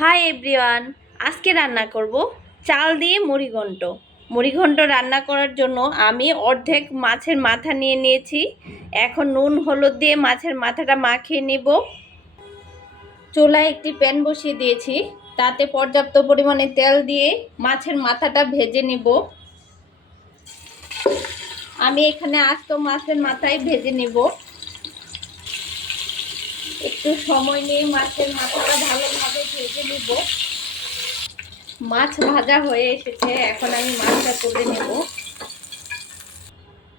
Hi everyone, আজকে রান্না করব চাল দিয়ে মুড়িঘণ্ট। মুড়িঘণ্ট রান্না করার জন্য আমি অর্ধেক মাছের মাথা নিয়ে নিয়েছি। এখন নুন হলুদ দিয়ে মাছের মাথাটা মাখিয়ে নিব। চুলায় একটি প্যান বসিয়ে দিয়েছি, তাতে পর্যাপ্ত পরিমাণে তেল দিয়ে মাছের মাথাটা ভেজে নিব। আমি এখানে আস্ত মাছের মাথায় ভেজে নিব। একটু সময় নিয়ে মাছের মাথাটা ভালোভাবে ভেজে নিব। মাছ ভাজা হয়ে এসেছে, এখন আমি মাছটা তুলে নেব।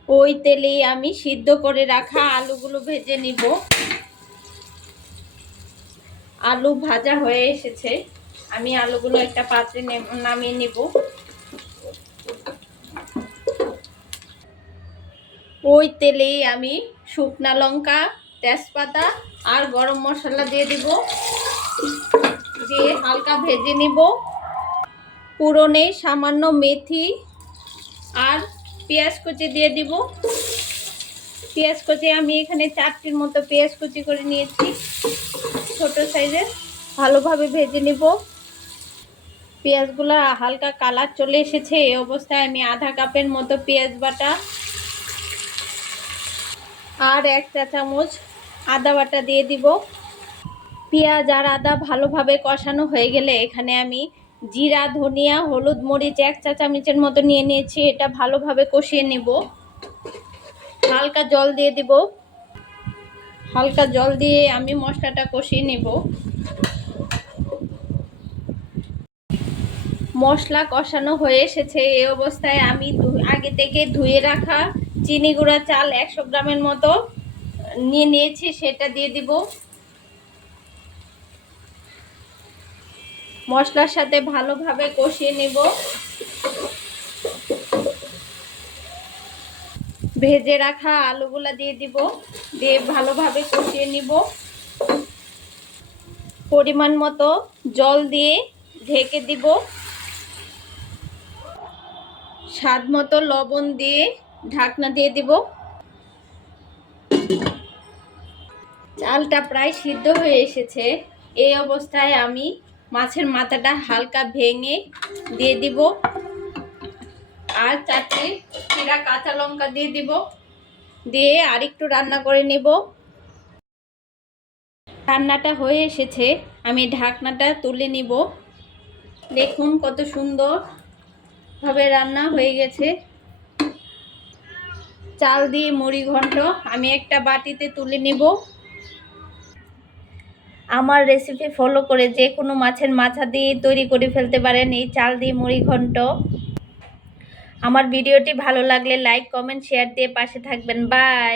ওই তেলেই আমি সিদ্ধ করে রাখা আলুগুলো ভেজে নিব। আলু ভাজা হয়ে এসেছে, আমি আলুগুলো একটা পাত্রে নামিয়ে নিব। ওই তেলেই আমি শুকনা লঙ্কা, তেজপাতা আর গরম মশলা দিয়ে দিব। দিয়ে হালকা ভেজে নিব। পুরনে সামান্য মেথি আর পেঁয়াজ কুচি দিয়ে দিব। পেঁয়াজ কুচি আমি এখানে 4টির মতো পেঁয়াজ কুচি করে নিয়েছি, ছোট সাইজের। ভালোভাবে ভেজে নিব। পেঁয়াজগুলো হালকা কালার চলে এসেছে, এই অবস্থায় আমি আধা কাপের মতো পেঁয়াজ বাটা আর 1 চা চামচ আদা বাটা দিয়ে দিব। পেঁয়াজ আর আদা ভালোভাবে কষানো হয়ে গেলে এখানে আমি জিরা, ধনিয়া, হলুদ, মরিচ 1 চা চামচের মতো নিয়ে নিয়েছি। এটা ভালোভাবে কষিয়ে নেব। হালকা জল দিয়ে দিব। হালকা জল দিয়ে আমি মশলাটা কষিয়ে নেব। মশলা কষানো হয়ে এসেছে, এই অবস্থায় আমি আগে থেকে ধুয়ে রাখা চিনি গুঁড়া চাল 100 গ্রামের মতো নিয়ে নিয়েছি, সেটা দিয়ে দিব। মশলার সাথে ভালোভাবে কষিয়ে নেব। ভেজে রাখা আলুগুলা দিয়ে দিব, দিয়ে ভালোভাবে কষিয়ে নিব। পরিমাণ মতো জল দিয়ে ঢেকে দিব। স্বাদ মতো লবণ দিয়ে ঢাকনা দিয়ে দিব। চালটা প্রায় সিদ্ধ হয়ে এসেছে, এই অবস্থায় আমি মাছের মাথাটা হালকা ভেঙে দিয়ে দিব আর 4টি চিরা কাঁচা লঙ্কা দিয়ে দিব। দিয়ে আরেকটু রান্না করে নেব। রান্নাটা হয়ে এসেছে, আমি ঢাকনাটা তুলে নিব। দেখুন কত সুন্দরভাবে রান্না হয়ে গেছে। চাল দিয়ে মুড়িঘণ্ট আমি একটা বাটিতে তুলে নিব। আমার রেসিপি ফলো করে যে কোনো মাছের মাথা দিয়ে তৈরি করে ফেলতে পারেন এই চাল দিয়ে মুড়িঘণ্ট। আমার ভিডিওটি ভালো লাগলে লাইক, কমেন্ট, শেয়ার দিয়ে পাশে থাকবেন। বাই।